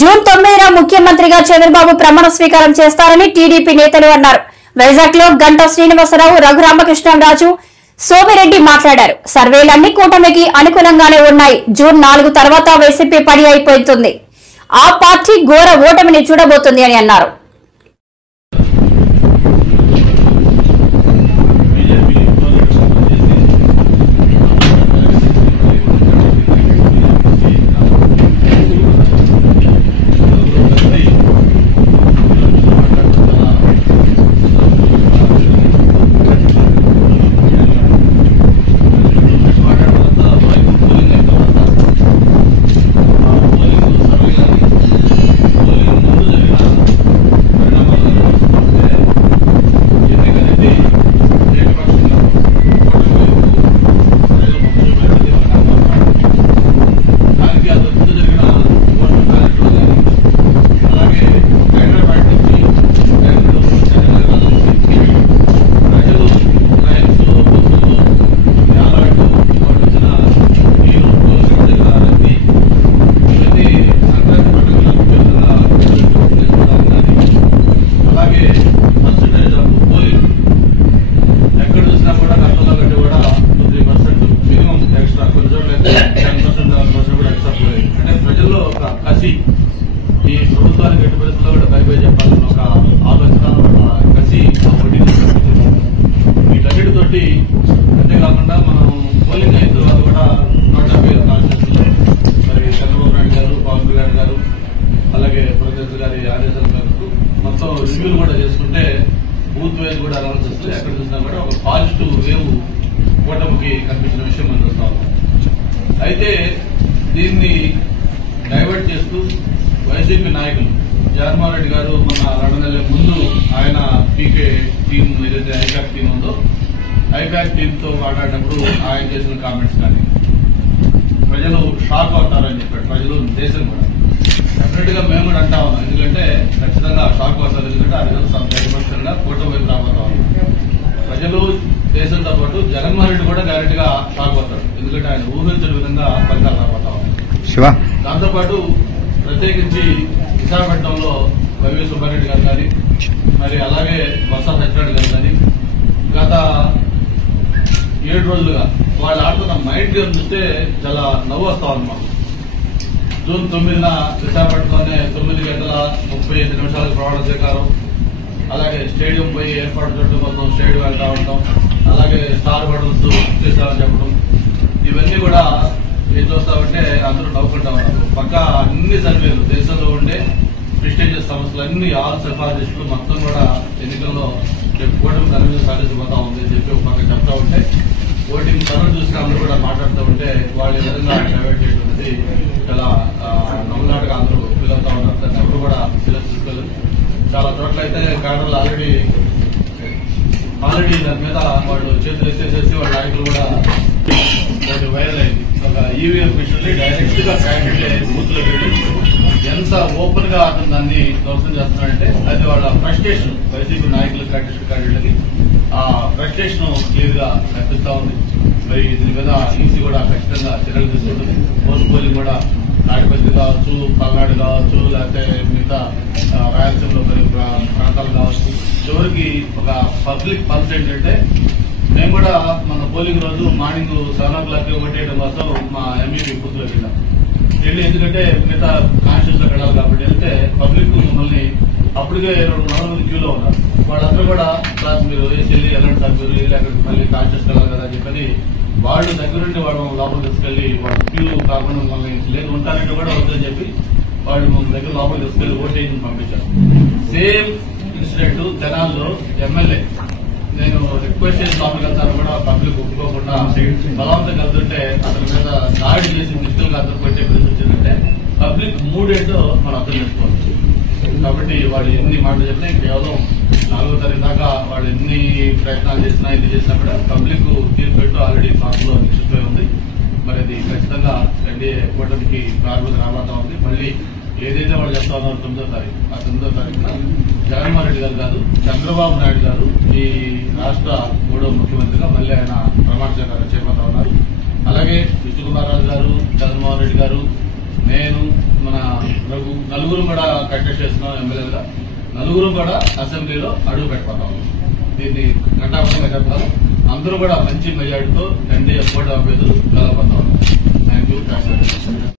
June 9న ముఖ్యమంత్రిగా చంద్రబాబు ప్రమాణ స్వీకారం చేస్తారని టీడీపీ నేతలు అన్నారు. వైజాగ్ లో గంటా శ్రీనివాసరావు, రఘురామకృష్ణరాజు, సోమిరెడ్డి మాట్లాడారు. సర్వేలన్నీ కూటమికి అనుకూలంగానే ఉన్నాయి. జూన్ 4 తర్వాత వైసీపీ పని అయిపోతుంది. ఆ పార్టీ ఘోర ఓటమిని చూడబోతుంది అని అన్నారు. ఈ ప్రభుత్వానికి ఎట్టి పరిస్థితుల్లో కూడా బైబై చెప్పాలని ఒక ఆలోచన, కసి వీటన్నిటితోటి అంతేకాకుండా మనం పోలింగ్ అయిన తర్వాత కూడా 170 కాన్స్టిట్యూన్సీలో మరి చంద్రబాబు నాయుడు గారు, పవన్ కళ్యాణ్ గారు, అలాగే ప్రొఫెసర్ గారి ఆదేశాల మేరకు మొత్తం రివ్యూలు కూడా చేసుకుంటే బూత్ వైజ్ కూడా అనాలిసిస్ ఎక్కడ చూసినా కూడా ఒక పాజిటివ్ వేవ్ కూటమికి కనిపించిన విషయం మనం చూస్తాం. అయితే దీన్ని డైవర్ట్ చేస్తూ వైసీపీ నాయకులు జగన్మోహన్ రెడ్డి గారు మన 2 నెలల ముందు ఆయన పీకే టీం ఏదైతే ఐపాక్ టీం ఉందో ఐపాక్ టీంతో మాట్లాడినప్పుడు ఆయన చేసిన కామెంట్స్ కానీ ప్రజలు షాక్ అవుతారని చెప్పాడు. ప్రజలు, దేశం కూడా డెఫినెట్ గా మేము కూడా అంటా ఉన్నాం. ఎందుకంటే ఖచ్చితంగా షాక్ అవుతారు. ఎందుకంటే ఆ రోజు సంతోషంగా కూటమి వైపు రాబోతా ఉన్నాం. ప్రజలు, దేశంతో పాటు జగన్మోహన్ రెడ్డి కూడా డైరెక్ట్ గా షాక్ అవుతారు. ఎందుకంటే ఆయన ఊహించని విధంగా ఫలితాలు రాబోతా ఉన్నాం. దాంతోపాటు ప్రత్యేకించి విశాఖపట్నంలో వైవి సుబ్బారెడ్డి గారు కానీ, మరి అలాగే బొత్స సత్యనారాయణ గారు కానీ గత 7 రోజులుగా వాళ్ళు ఆడుతున్న మైండ్ గేమ్ చూస్తే చాలా నవ్వు వస్తా ఉంది మాకు. జూన్ 9న విశాఖపట్నంలోనే 9:35 ప్రమాణ స్వీకారం, అలాగే స్టేడియం పోయి ఏర్పాటు చేయడం కోసం స్టేడియం వెళ్తా ఉంటాం, అలాగే స్టార్ హోటల్స్ చేస్తామని చెప్పడం, ఇవన్నీ కూడా ఏం చూస్తామంటే అందరూ నవ్వుకుంటా ఉన్నారు. పక్క అన్ని సర్వేలు, దేశంలో ఉండే ప్రెస్టీజియస్ సంస్థలన్నీ ఆల్ సిఫారసులు మొత్తం కూడా ఎన్నికల్లో కూటమి ఘనంగా సాధించబోతా ఉంది అని చెప్పి ఒక పక్క చెప్తా ఉంటే, ఓటింగ్ సర్వే చూసిన అందరూ కూడా మాట్లాడుతూ ఉంటే వాళ్ళు ఈ విధంగా డైవర్ట్ చేయడం అనేది చాలా నవ్వులాటగా అందరూ ఫీల్ అవుతా ఉన్నారు. దాన్ని ఎవరు కూడా సీరియస్ తీసుకోలేదు. చాలా చోట్ల అయితే కారణాలు ఆల్రెడీ దాని మీద వాళ్ళు చేతులు ఎత్తేసేసి వాళ్ళ నాయకులు కూడా వైరల్ అయింది. ఒక ఈవీఎం మిషన్ డైరెక్ట్ గా క్యాండిడేట్ బూత్ లో వెళ్ళి ఎంత ఓపెన్ గా అతను దాన్ని ధ్వంసం చేస్తున్నాడంటే అది వాళ్ళ ఫ్రస్ట్రేషన్, వైసీపీ నాయకులు క్యాండిడేట్లకి ఆ ఫ్రస్ట్రేషన్ క్లియర్ గా కనిపిస్తా ఉంది. మరి దీని మీద ఈసీ కూడా ఖచ్చితంగా చర్యలు తీసుకుంటుంది. పోస్ట్ పోలింగ్ కూడా తాడిపత్రి కావచ్చు, పల్నాడు కావచ్చు, లేకపోతే మిగతా రాయలసీమలో ప్రాంతాలు కావచ్చు. చివరికి ఒక పబ్లిక్ పల్స్ ఏంటంటే, మేము కూడా మన పోలింగ్ రోజు మార్నింగ్ 7 o'clock ఓటేయడం కోసం మా ఎంఈపీ బూత్లోకి వెళ్ళాం. ఎందుకంటే మిగతా కాన్స్టిట్యూన్స్ లో వెళ్ళాలి కాబట్టి వెళ్తే పబ్లిక్ మమ్మల్ని అప్పటికే 200 మంది క్యూలో ఉన్నారు. వాళ్ళందరూ కూడా క్లాస్ మీరు వేసి ఎలాంటి సార్ మీరు అక్కడికి మళ్ళీ కాన్స్టిట్యూన్స్ వెళ్ళాలి కదా అని చెప్పని వాళ్ళు దగ్గరుండి వాళ్ళు లోపల తీసుకెళ్లి వాళ్ళు క్యూ కాకుండా మమ్మల్ని లేదు ఉంటారంటే కూడా వద్దని చెప్పి వాళ్ళు మన దగ్గర లోపల తీసుకెళ్లి ఓటేసి పంపించారు. సేమ్ ఇన్సిడెంట్ తెనాల్లో ఎమ్మెల్యే నేను రిక్వెస్ట్ చేసి లోపలికి వెళ్తాను కూడా పబ్లిక్ ఒప్పుకోకుండా బలవంతం కలుతుంటే అతని మీద దాడి చేసి ఫిజికల్ అతను కొట్టే పరిస్థితి వచ్చిందంటే పబ్లిక్ మూడేంటో మనం అర్థం చేసుకోవచ్చు. కాబట్టి వాళ్ళు ఎన్ని మాటలు చెప్తే కేవలం 4వ తారీఖు దాకా వాళ్ళు ఎన్ని ప్రయత్నాలు చేసినా ఇది చేసినా కూడా పబ్లిక్ తీర్పెట్టు ఆల్రెడీ పార్టీలో నిశ్చితమై ఉంది. మరి అది ఖచ్చితంగా ఎన్డీఏ కూటమికి ప్రారంభం రాబోతా ఉంది. మళ్ళీ ఏదైతే వాళ్ళు చెప్తా ఉన్నారు 9వ తారీఖు, ఆ 9వ తారీఖున జగన్మోహన్ రెడ్డి గారు కాదు, చంద్రబాబు నాయుడు గారు ఈ రాష్ట్ర 3వ ముఖ్యమంత్రిగా మళ్ళీ ఆయన ప్రమాణ స్వీకారం చేయబోతా ఉన్నారు. అలాగే విష్ణుకుమార్ రాజు గారు, జగన్మోహన్ రెడ్డి గారు, నేను, మన నలుగురు కూడా కంటెస్ట్ చేస్తున్నాం ఎమ్మెల్యేగా, నలుగురు కూడా అసెంబ్లీలో అడుగు పెట్టబోతాం. దీన్ని ఘంటాపరంగా చెప్తారు. అందరూ కూడా మంచి మెజార్టీతో ఎన్డీఏ కూటమి అభ్యర్థులు గెలవబోతాం. Thank you.